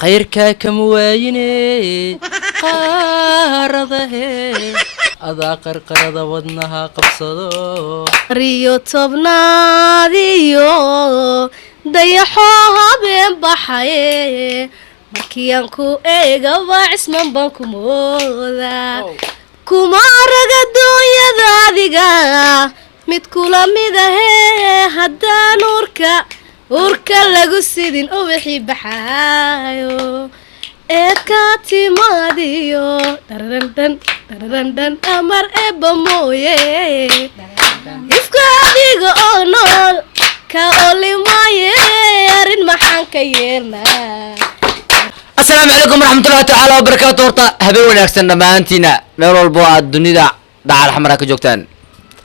khayrka kama waayine qaaradahe adaa qarqarada wadnaha qabsado riyo tobnaadiyo dayaxoo habeen baxaye markii aan ku eega waacisman baan ku moodaa kuma arag adduunyada adiga mid kula mid ahee haddaan urka lagu sidin uwixii baxaayo eedka timaadiyo dharandhan amar eebba mooye ifka adiga oo nool ka oli maaye arrin maxaan ka yeelnaa. السلام عليكم ورحمة الله تعالى وبركاته. ورطة هبي ونكسن ما أنتينا ميرول بوا الدنيا دعال الحمراء كجوكتان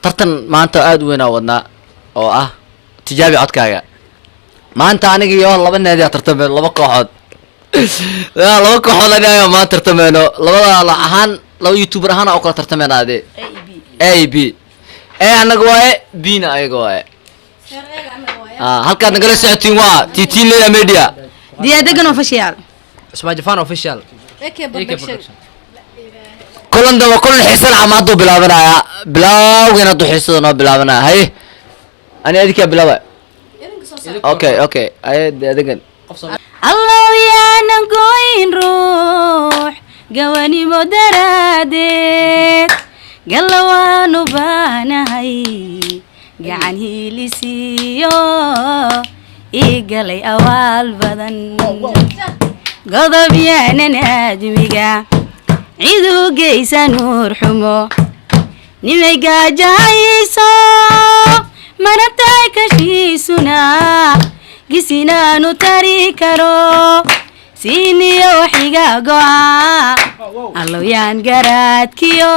ترتن ما أنت أدوينا ودنا أو تجابي عد كايا ما أنت أنا جي والله بنا هذه ترتمن الله بقى حد لا الله بقى حد أنا ما ترتمنه لا هان لو يوتيوبر هان أقول ترتمن هذه أي بي أنا جواي بينا أي جواي هل كان نقول ساعتين تيتين لي ميديا دي أدقنا فشيال اسمها جفان اوفيشال إيكي برودكشن كلن دوا كل حصة عمادو بلابنا بلاوين ادو حصة بلابنا هاي انا اديك بلاوا اوكي اي ادقن الله يا نقوين روح قواني مدرادت قلوانو بانهاي قعن هيلي سيو إيقالي أوال بدن قضب يانا نادميقا عيدو قيسا نور حمو نميقا جايسو مرتاك شيسونا قسينا نتاري كارو سيني وحيقا قوى اللو يان قرات كيو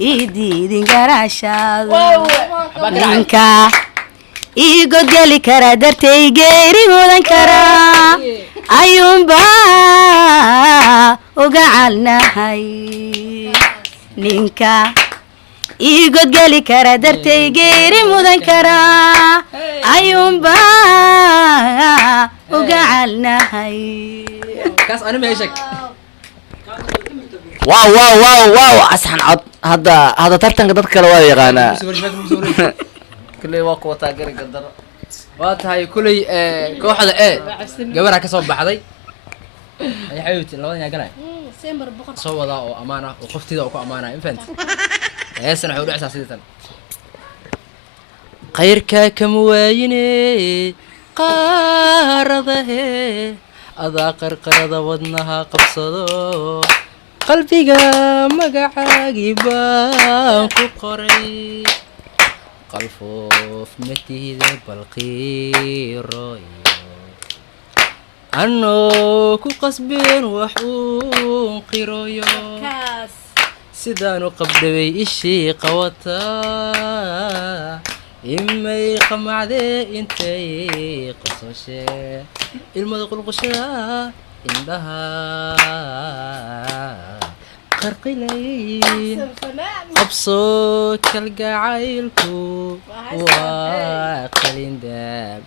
إيدي دين قراشاد ننكا إيقود قالي كرا درتي قيري مودان كرا أيوم با وقعلنا هاي نينكا إيقود قالي كرا درتي قيري مودان كرا أيوم با وقعلنا هاي كاس انا ماشك واو اسحن هذا ترتن قدر كلا واي غانا كلي واقو تاغري قدر واتهاي كلي كوخدا غبرها كسو baxday ay xayuuti labada yaagana سيمبر بقر soo wada oo amaana oo qoftida oo ku amaana infant heesan wuxuu dhacsaa sidatan khayrka kama waayine qaaradahe adaa qarqarada wadnaha qabsado qalbiga magacaagi baan ku qoray qalfoof matiida balqiiroy anoo ku qasbeen wax uun qiroyo sidaanu qabdhaway ishii qawataa imay qamacdee intay qososhee ilmada qulqushada indhaha qarqilayn qabsoo kalgacaylku waa qalindaab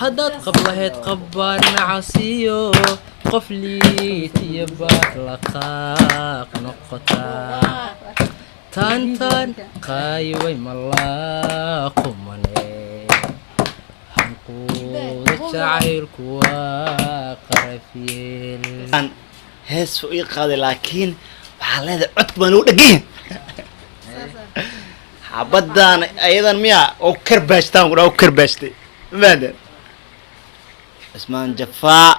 haddaad qab lahayd qabbaan nacasiyo qof liitiyo baad la qaaq noqotaa taantaan qaayoway malaaqumane hanquuda jacaylku waa qarafyeel hees u ii qaaday laakiin waxaa leedahay codka baan ugu dhagayn xabadaan ayadan miyaa oo karbaashtaan ku dhaa oo karbaashtay maada ismaan jafaa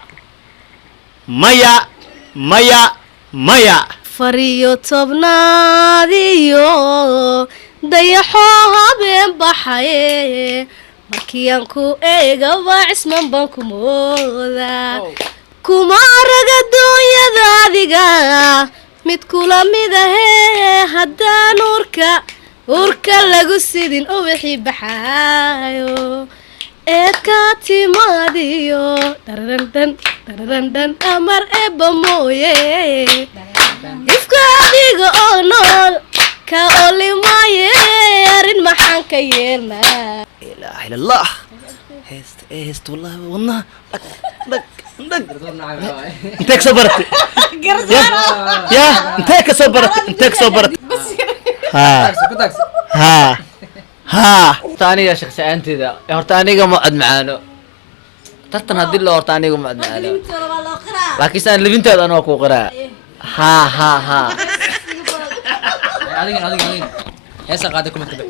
maya fariyo tobnaadiyo dayaxoo habeen baxaye markii aan ku eega waacisman baan ku moodaa kuma arag adduunyada adiga mid kula mid ahee haddaan urka lagu sidin uwixii baxaayo eedka timaadiyo dharandhan amar eebba mooye ifka adiga oo nool ka oli maaye arrin maxaan ka yeelnaa. ilaaha illallah heest wallahi wadnaha dhag انت كسبرت يا انت كسبرت ها ها ها ثانية شخص أنت ذا هرتاني قام عد معانا ترتن هدي الله هرتاني قام عد معانا لكن سان اللي بنت أنا أكو قراء ها heesa qaada kuma tabe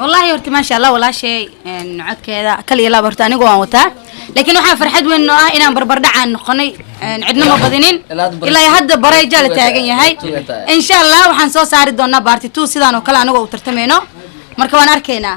والله horta ما شاء الله ولا شيء cod keeda kal iyo laba horta anigu waan wataa laakiin waxa farxad weyn oo ah inaan barbar dhacaan noqonay cidna ma badinin ilaa hadda bareeja la taagan yahay insha Allah waxaan soo saari doonaa baarti 2 sidaan oo kale anigu u tartameeno marka waan arkaynaa